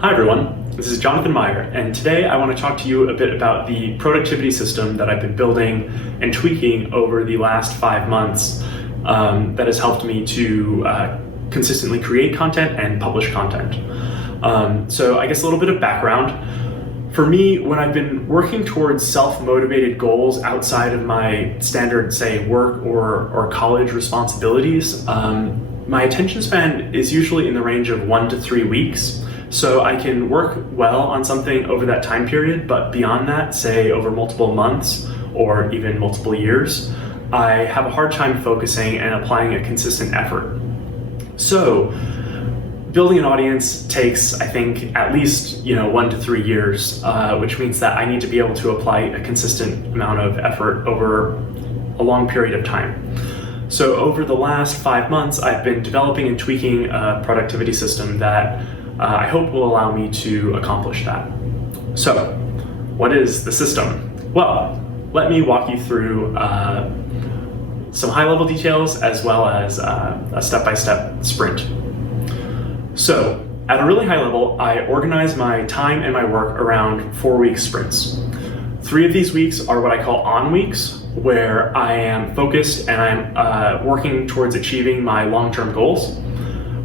Hi everyone, this is Jonathan Meyer, and today I want to talk to you a bit about the productivity system that I've been building and tweaking over the last 5 months that has helped me to consistently create content and publish content. So I guess a little bit of background. For me, when I've been working towards self-motivated goals outside of my standard, say, work or college responsibilities, my attention span is usually in the range of 1 to 3 weeks. So I can work well on something over that time period, but beyond that, say over multiple months or even multiple years, I have a hard time focusing and applying a consistent effort. So building an audience takes, I think, at least 1 to 3 years, which means that I need to be able to apply a consistent amount of effort over a long period of time. So over the last 5 months, I've been developing and tweaking a productivity system that I hope will allow me to accomplish that. So, what is the system? Well, let me walk you through some high-level details as well as a step-by-step sprint. So, at a really high level, I organize my time and my work around 4-week sprints. 3 of these weeks are what I call on weeks, where I am focused and I'm working towards achieving my long-term goals.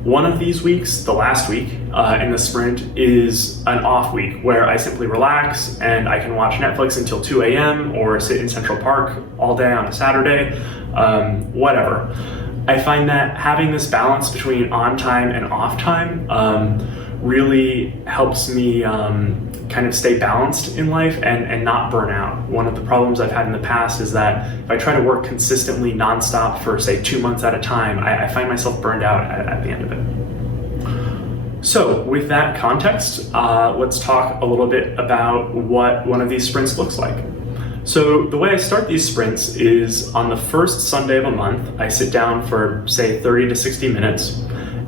One of these weeks, the last week in the sprint, is an off week where I simply relax and I can watch Netflix until 2 a.m. or sit in Central Park all day on a Saturday, whatever. I find that having this balance between on time and off time really helps me kind of stay balanced in life and not burn out. One of the problems I've had in the past is that if I try to work consistently nonstop for, say, 2 months at a time, I find myself burned out at the end of it. So with that context, let's talk a little bit about what one of these sprints looks like. So the way I start these sprints is on the first Sunday of a month, I sit down for, say, 30 to 60 minutes,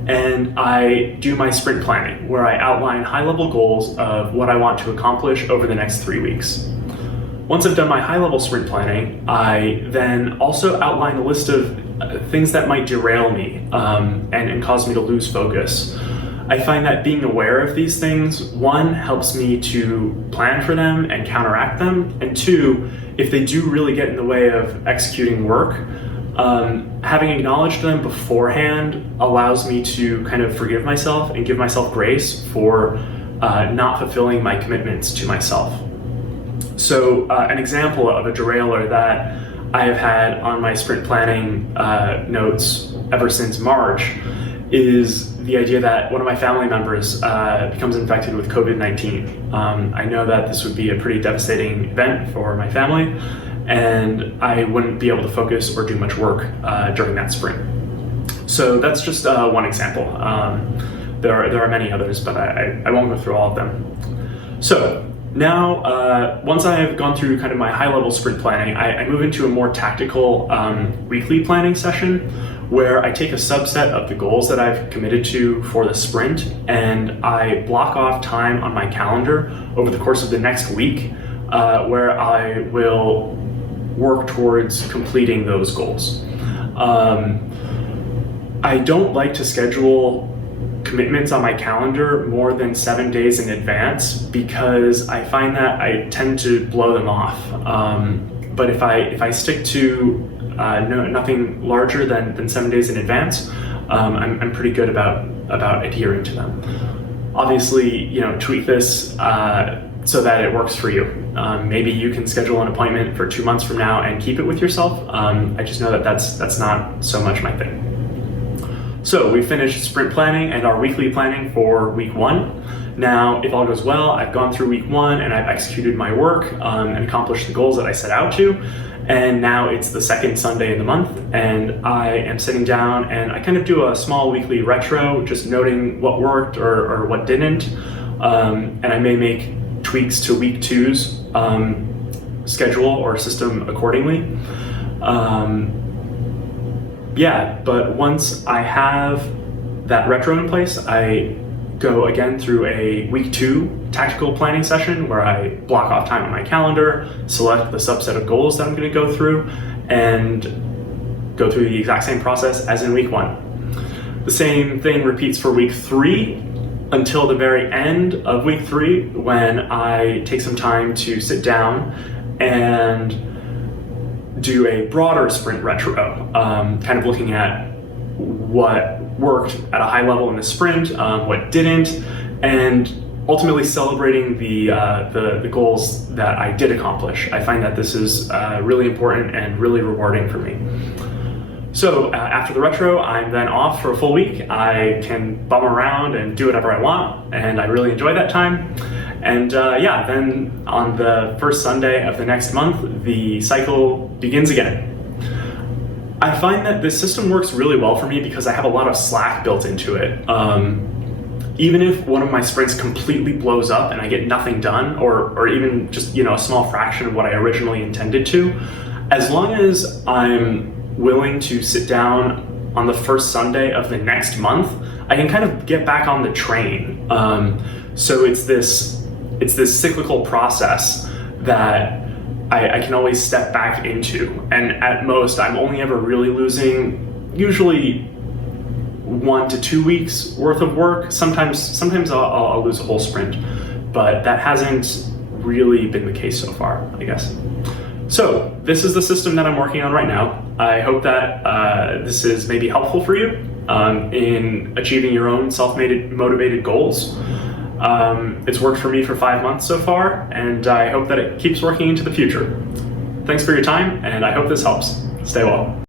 and I do my sprint planning, where I outline high-level goals of what I want to accomplish over the next 3 weeks. Once I've done my high-level sprint planning, I then also outline a list of things that might derail me and cause me to lose focus. I find that being aware of these things, 1, helps me to plan for them and counteract them, and 2, if they do really get in the way of executing work, having acknowledged them beforehand allows me to kind of forgive myself and give myself grace for not fulfilling my commitments to myself. So an example of a derailer that I have had on my sprint planning notes ever since March is the idea that one of my family members becomes infected with COVID-19. I know that this would be a pretty devastating event for my family, and I wouldn't be able to focus or do much work during that sprint. So that's just one example. There are many others, but I won't go through all of them. So now, once I have gone through kind of my high-level sprint planning, I move into a more tactical weekly planning session where I take a subset of the goals that I've committed to for the sprint and I block off time on my calendar over the course of the next week where I will work towards completing those goals. I don't like to schedule commitments on my calendar more than 7 days in advance because I find that I tend to blow them off. But if I stick to nothing larger than 7 days in advance, I'm pretty good about adhering to them. Obviously, tweak this so that it works for you. Maybe you can schedule an appointment for 2 months from now and keep it with yourself. I just know that that's not so much my thing. So we finished sprint planning and our weekly planning for week 1. Now, if all goes well, I've gone through week 1 and I've executed my work and accomplished the goals that I set out to. And now it's the second Sunday in the month and I am sitting down and I kind of do a small weekly retro, just noting what worked or what didn't. And I may make tweaks to week 2's schedule or system accordingly. But once I have that retro in place, I go again through a week 2 tactical planning session where I block off time on my calendar, select the subset of goals that I'm going to go through, and go through the exact same process as in week 1. The same thing repeats for week 3, until the very end of week 3, when I take some time to sit down and do a broader sprint retro, kind of looking at what worked at a high level in the sprint, what didn't, and ultimately celebrating the goals that I did accomplish. I find that this is really important and really rewarding for me. So after the retro, I'm then off for a full week. I can bum around and do whatever I want, and I really enjoy that time. And yeah, then on the first Sunday of the next month, the cycle begins again. I find that this system works really well for me because I have a lot of slack built into it. Even if one of my sprints completely blows up and I get nothing done, or even just a small fraction of what I originally intended to, as long as I'm willing to sit down on the first Sunday of the next month, I can kind of get back on the train. So it's this cyclical process that I can always step back into, and at most I'm only ever really losing usually 1 to 2 weeks worth of work. Sometimes I'll lose a whole sprint, but that hasn't really been the case so far, I guess. So this is the system that I'm working on right now. I hope that this is maybe helpful for you in achieving your own self-motivated goals. It's worked for me for 5 months so far, and I hope that it keeps working into the future. Thanks for your time, and I hope this helps. Stay well.